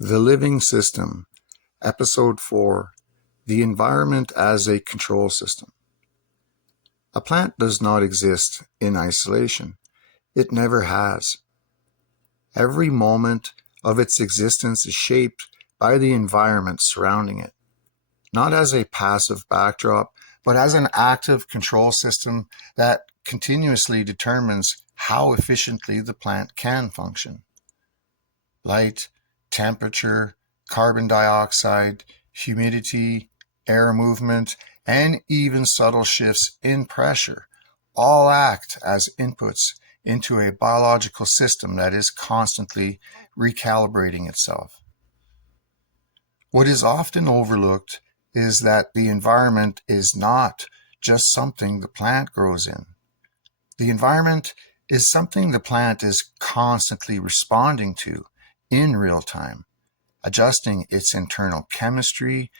The Living System, Episode 4, The Environment as a Control System. A plant does not exist in isolation. It never has. Every moment of its existence is shaped by the environment surrounding it, not as a passive backdrop, but as an active control system that continuously determines how efficiently the plant can function. Light, temperature, carbon dioxide, humidity, air movement, and even subtle shifts in pressure all act as inputs into a biological system that is constantly recalibrating itself. What is often overlooked is that the environment is not just something the plant grows in. The environment is something the plant is constantly responding to in real time, adjusting its internal chemistry,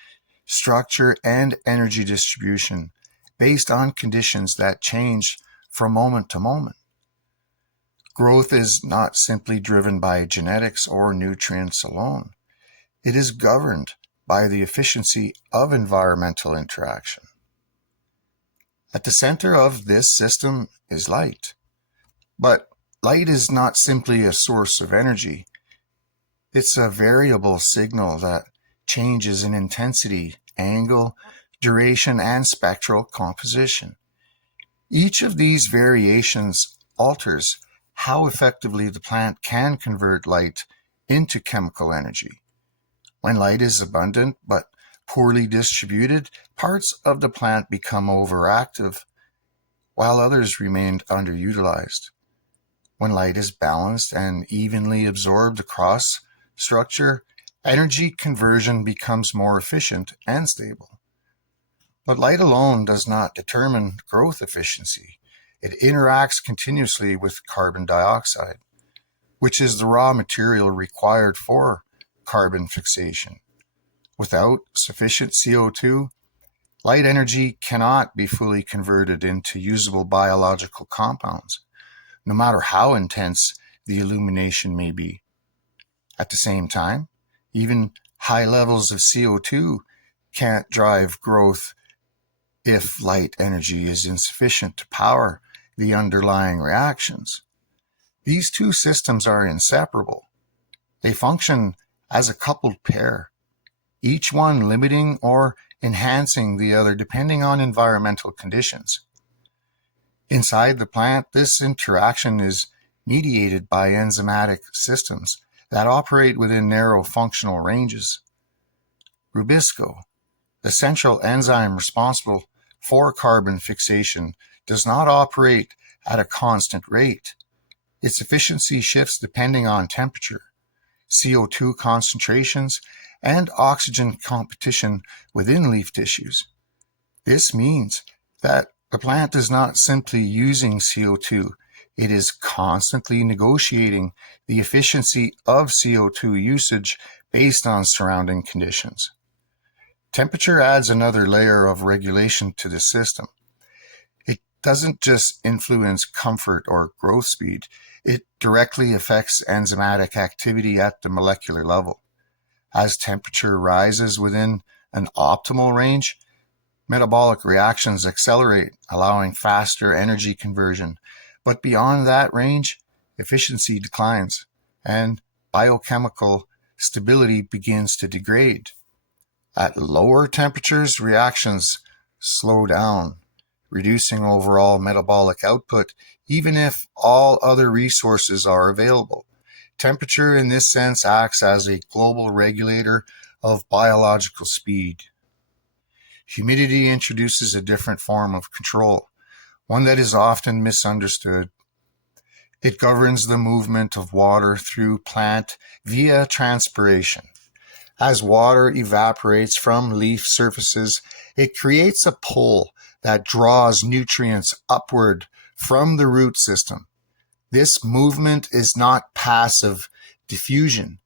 structure, and energy distribution based on conditions that change from moment to moment. Growth is not simply driven by genetics or nutrients alone. It is governed by the efficiency of environmental interaction. At the center of this system is light. But light is not simply a source of energy. It's a variable signal that changes in intensity, angle, duration, and spectral composition. Each of these variations alters how effectively the plant can convert light into chemical energy. When light is abundant but poorly distributed, parts of the plant become overactive, while others remain underutilized. When light is balanced and evenly absorbed across structure, energy conversion becomes more efficient and stable. But light alone does not determine growth efficiency. It interacts continuously with carbon dioxide, which is the raw material required for carbon fixation. Without sufficient CO2, light energy cannot be fully converted into usable biological compounds, no matter how intense the illumination may be. At the same time, even high levels of CO2 can't drive growth if light energy is insufficient to power the underlying reactions. These two systems are inseparable. They function as a coupled pair, each one limiting or enhancing the other depending on environmental conditions. Inside the plant, this interaction is mediated by enzymatic systems that operate within narrow functional ranges. Rubisco, the central enzyme responsible for carbon fixation, does not operate at a constant rate. Its efficiency shifts depending on temperature, CO2 concentrations, and oxygen competition within leaf tissues. This means that the plant is not simply using CO2, it is constantly negotiating the efficiency of CO2 usage based on surrounding conditions. Temperature adds another layer of regulation to the system. It doesn't just influence comfort or growth speed, it directly affects enzymatic activity at the molecular level. As temperature rises within an optimal range, metabolic reactions accelerate, allowing faster energy conversion. But beyond that range, efficiency declines and biochemical stability begins to degrade. At lower temperatures, reactions slow down, reducing overall metabolic output, even if all other resources are available. Temperature, in this sense, acts as a global regulator of biological speed. Humidity introduces a different form of control, one that is often misunderstood. It governs the movement of water through plant via transpiration. As water evaporates from leaf surfaces, it creates a pull that draws nutrients upward from the root system. This movement is not passive diffusion.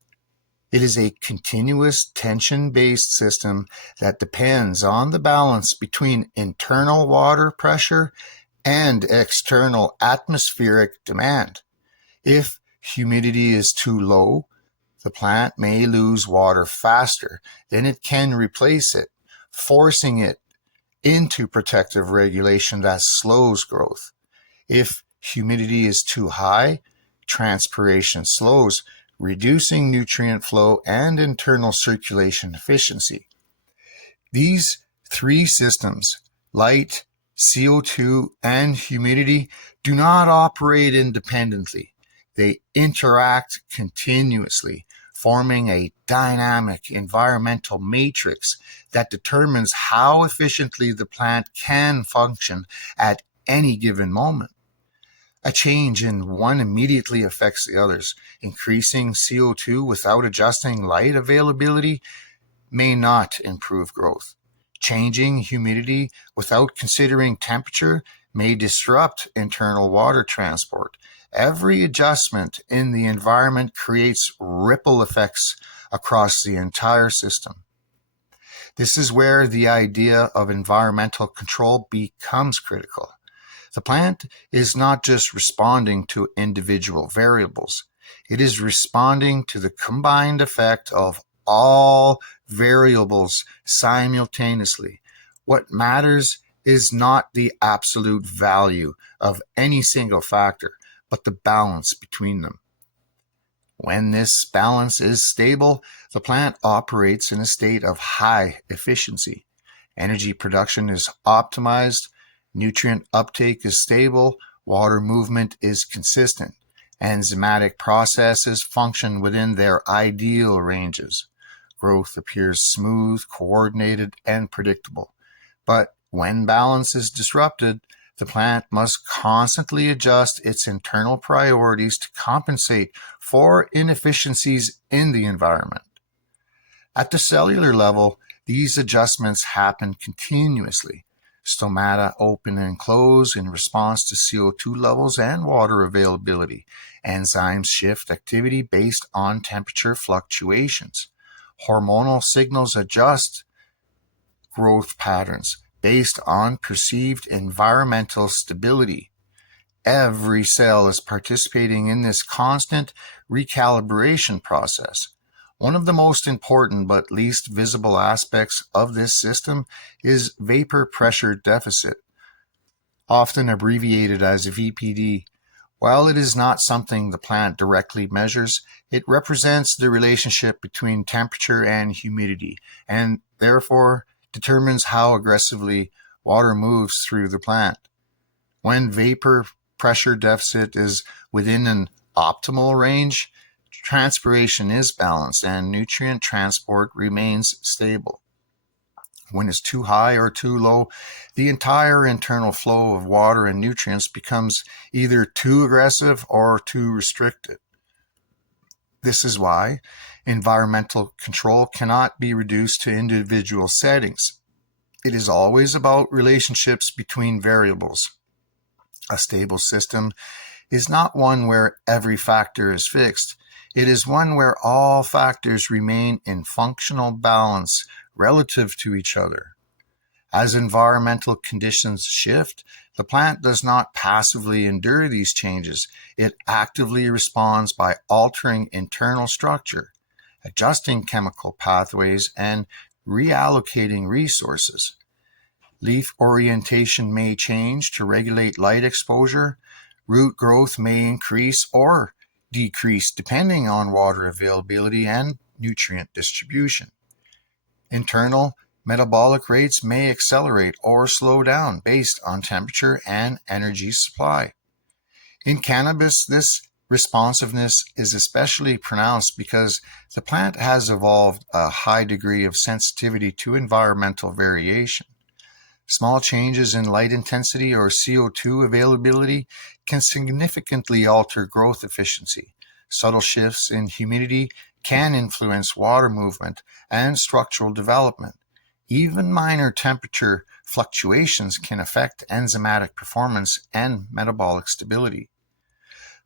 It is a continuous tension-based system that depends on the balance between internal water pressure and external atmospheric demand. If humidity is too low, The plant may lose water faster than it can replace it, forcing it into protective regulation that slows growth. If humidity is too high, transpiration slows, reducing nutrient flow and internal circulation efficiency. These three systems, light, CO2, and humidity, do not operate independently. They interact continuously, forming a dynamic environmental matrix that determines how efficiently the plant can function at any given moment. A change in one immediately affects the others. Increasing CO2 without adjusting light availability may not improve growth. Changing humidity without considering temperature may disrupt internal water transport. Every adjustment in the environment creates ripple effects across the entire system. This is where the idea of environmental control becomes critical. The plant is not just responding to individual variables. It is responding to the combined effect of all variables simultaneously. What matters is not the absolute value of any single factor, but the balance between them. When this balance is stable, the plant operates in a state of high efficiency. Energy production is optimized, nutrient uptake is stable, water movement is consistent. Enzymatic processes function within their ideal ranges. Growth appears smooth, coordinated, and predictable. But when balance is disrupted, the plant must constantly adjust its internal priorities to compensate for inefficiencies in the environment. At the cellular level, these adjustments happen continuously. Stomata open and close in response to CO2 levels and water availability. Enzymes shift activity based on temperature fluctuations. Hormonal signals adjust growth patterns based on perceived environmental stability. Every cell is participating in this constant recalibration process. One of the most important but least visible aspects of this system is vapor pressure deficit, often abbreviated as VPD. While it is not something the plant directly measures, it represents the relationship between temperature and humidity, and therefore determines how aggressively water moves through the plant. When vapor pressure deficit is within an optimal range, transpiration is balanced and nutrient transport remains stable. When it's too high or too low, the entire internal flow of water and nutrients becomes either too aggressive or too restricted. This is why environmental control cannot be reduced to individual settings. It is always about relationships between variables. A stable system is not one where every factor is fixed. It is one where all factors remain in functional balance relative to each other. As environmental conditions shift, the plant does not passively endure these changes. It actively responds by altering internal structure, adjusting chemical pathways, and reallocating resources. Leaf orientation may change to regulate light exposure. Root growth may increase or decrease depending on water availability and nutrient distribution. Internal metabolic rates may accelerate or slow down based on temperature and energy supply. In cannabis, this responsiveness is especially pronounced because the plant has evolved a high degree of sensitivity to environmental variation. Small changes in light intensity or CO2 availability can significantly alter growth efficiency. Subtle shifts in humidity can influence water movement and structural development. Even minor temperature fluctuations can affect enzymatic performance and metabolic stability.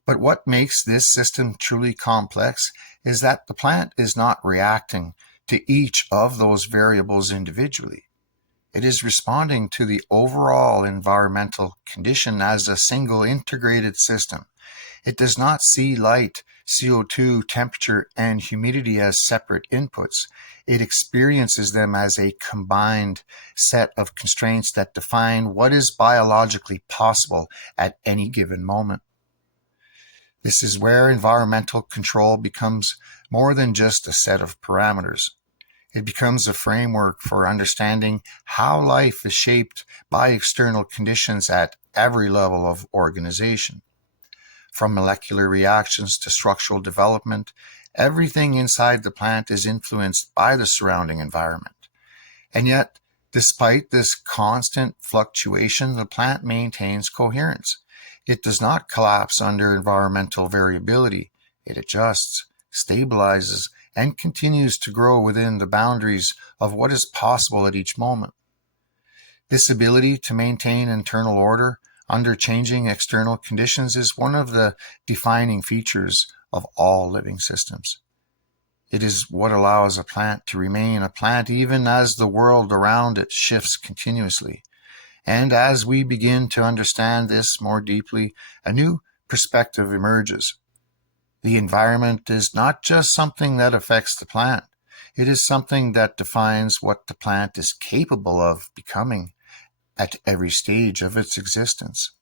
But what makes this system truly complex is that the plant is not reacting to each of those variables individually. It is responding to the overall environmental condition as a single integrated system. It does not see light, CO2, temperature, and humidity as separate inputs. It experiences them as a combined set of constraints that define what is biologically possible at any given moment. This is where environmental control becomes more than just a set of parameters. It becomes a framework for understanding how life is shaped by external conditions at every level of organization. From molecular reactions to structural development, everything inside the plant is influenced by the surrounding environment. And yet, despite this constant fluctuation, the plant maintains coherence. It does not collapse under environmental variability. It adjusts, stabilizes, and continues to grow within the boundaries of what is possible at each moment. This ability to maintain internal order under changing external conditions is one of the defining features of all living systems. It is what allows a plant to remain a plant even as the world around it shifts continuously. And as we begin to understand this more deeply, a new perspective emerges. The environment is not just something that affects the plant. It is something that defines what the plant is capable of becoming at every stage of its existence.